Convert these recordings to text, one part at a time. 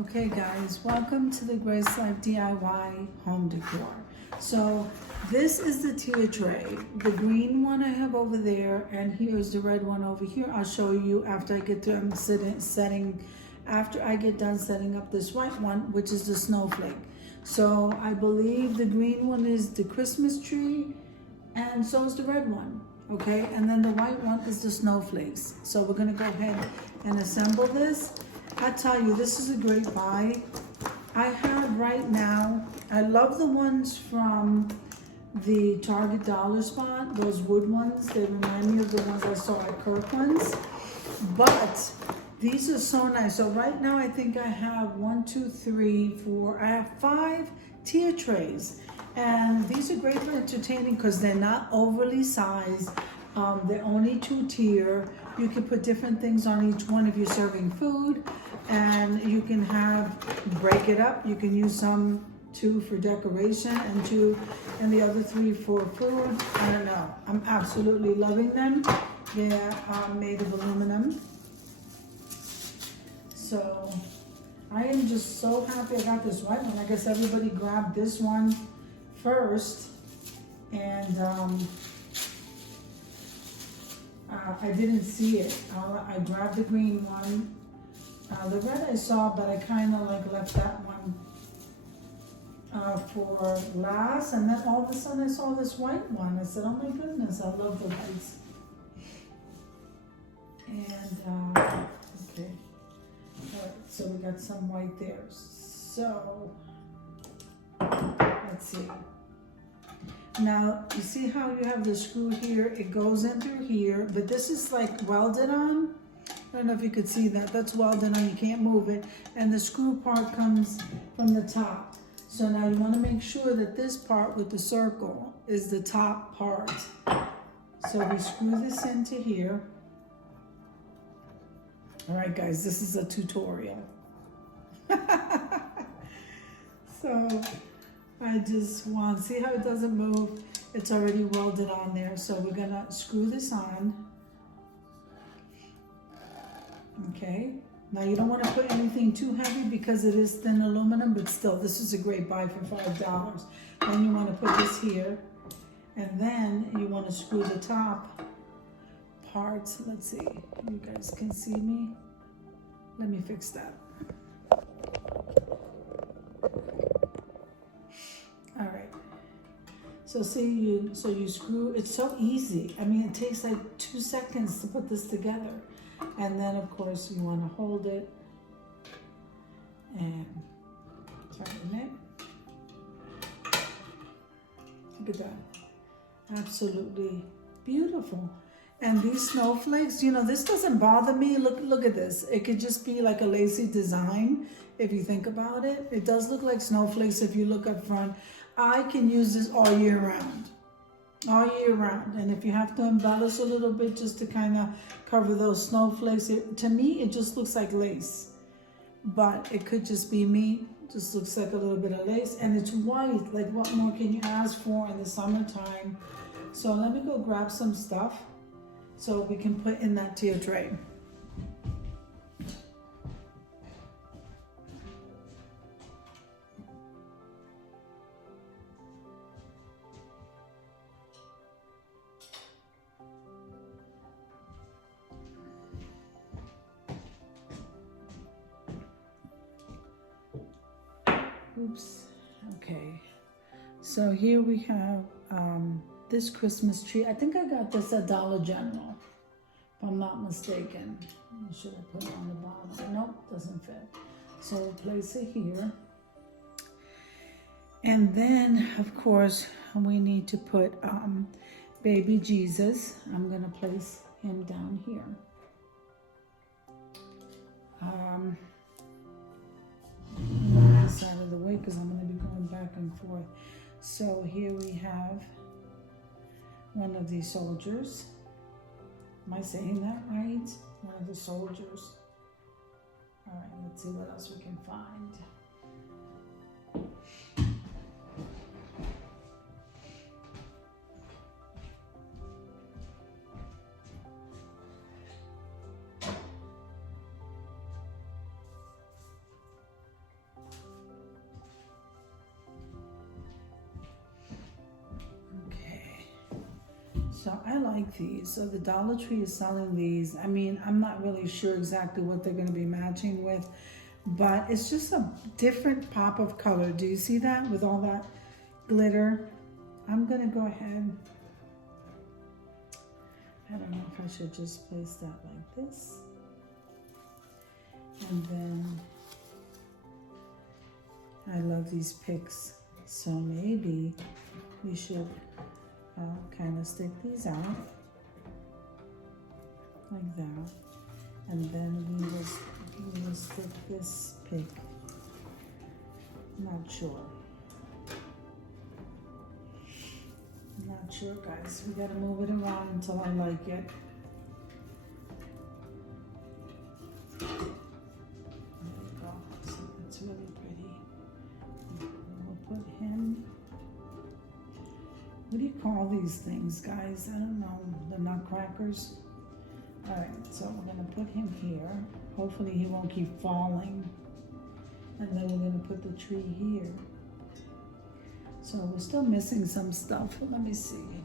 Okay guys, welcome to the Grace Life DIY home decor. So this is the tier tray. The green one I have over there, and here's the red one over here. I'll show you after I get done after I get done setting up this white one, which is the snowflake. So I believe the green one is the Christmas tree, and so is the red one. Okay, and then the white one is the snowflakes. So we're gonna go ahead and assemble this. I tell you, this is a great buy. I have right now, I love the ones from the Target dollar spot, those wood ones. They remind me of the ones I saw at Kirkland's. But these are so nice. So right now I think I have 1, 2, 3, 4, I have 5 tier trays. And these are great for entertaining because they're not overly sized. They're only 2 tier. You can put different things on each one if you're serving food, and you can break it up. You can use some 2 for decoration and the other 3 for food. I don't know. I'm absolutely loving them. They're made of aluminum. So I am just so happy I got this white one. I guess everybody grabbed this one first, and I didn't see it. I grabbed the green one. The red I saw, but I kind of like left that one for last. And then all of a sudden I saw this white one. I said, oh my goodness, I love the whites. And, okay. All right, so we got some white there. So, let's see. Now, you see how you have the screw here? It goes in through here, but this is like welded on. I don't know if you could see that. That's welded on, you can't move it. And the screw part comes from the top. So now you want to make sure that this part with the circle is the top part. So we screw this into here. All right, guys, this is a tutorial. So I just want to see how it doesn't move. It's already welded on there. So we're gonna screw this on. Okay, now you don't want to put anything too heavy because it is thin aluminum, but still, this is a great buy for $5. Then you want to put this here, and then you want to screw the top parts. Let's see, you guys can see me. Let me fix that. All right. So see, you screw. It's so easy. I mean, it takes like 2 seconds to put this together. And then, of course, you want to hold it and tighten it. Look at that. Absolutely beautiful. And these snowflakes, you know, this doesn't bother me. Look at this. It could just be like a lacy design if you think about it. It does look like snowflakes if you look up front. I can use this all year round. All year round. And if you have to embellish a little bit just to kind of cover those snowflakes, to me it just looks like lace, but it could just be me. It just looks like a little bit of lace, and it's white. Like, what more can you ask for in the summertime? So let me go grab some stuff so we can put in that tier tray. Oops. Okay. So here we have this Christmas tree. I think I got this at Dollar General, if I'm not mistaken. Should I put it on the bottom? Nope, doesn't fit. So we'll place it here. And then, of course, we need to put baby Jesus. I'm going to place him down here. Out of the way because I'm going to be going back and forth. So here we have one of these soldiers. Am I saying that right? One of the soldiers. All right, let's see what else we can find. So I like these. So the Dollar Tree is selling these. I mean, I'm not really sure exactly what they're going to be matching with, but it's just a different pop of color. Do you see that with all that glitter? I'm going to go ahead. I don't know if I should just place that like this. And then I love these picks. So maybe we should kind of stick these out like that, and then we will stick this pick. Not sure, guys. We gotta move it around until I like it. There we go. So it's really pretty. We'll put him. What do you call these things, guys? I don't know. The nutcrackers. All right, so we're gonna put him here. Hopefully he won't keep falling. And then we're gonna put the tree here. So we're still missing some stuff. Let me see.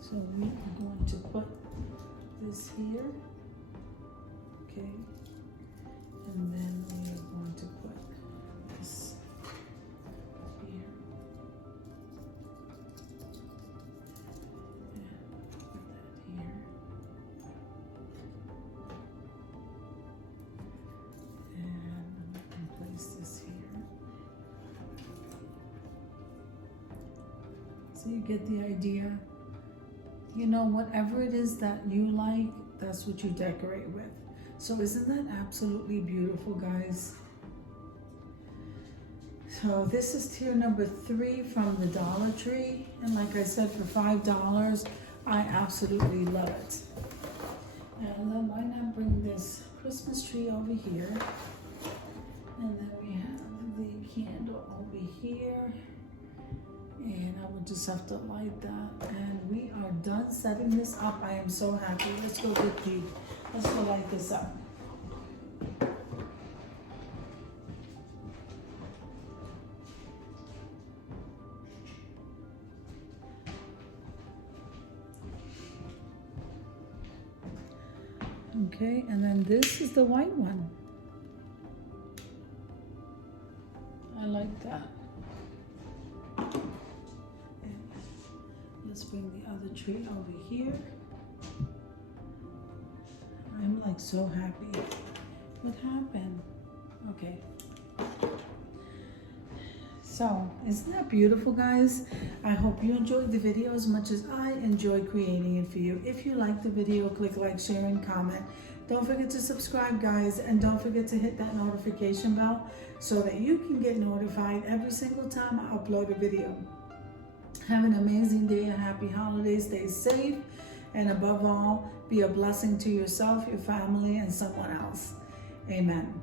So we are going to put this here, okay, and then we are going to put this here, and put that here, and we can place this here. So you get the idea. You know, whatever it is that you like, that's what you decorate with. So isn't that absolutely beautiful, guys? So this is tier number 3 from the Dollar Tree. And like I said, for $5, I absolutely love it. And then why not bring this Christmas tree over here? And then we have the candle over here. And I will just have to light that. And we are done setting this up. I am so happy. Let's go light this up. Okay, and then this is the white one. I like that. Let's bring the other tree over here. I'm like so happy. What happened? Okay. So, isn't that beautiful, guys? I hope you enjoyed the video as much as I enjoyed creating it for you. If you liked the video, click like, share, and comment. Don't forget to subscribe, guys, and don't forget to hit that notification bell so that you can get notified every single time I upload a video. Have an amazing day, a happy holiday, stay safe, and above all, be a blessing to yourself, your family, and someone else. Amen.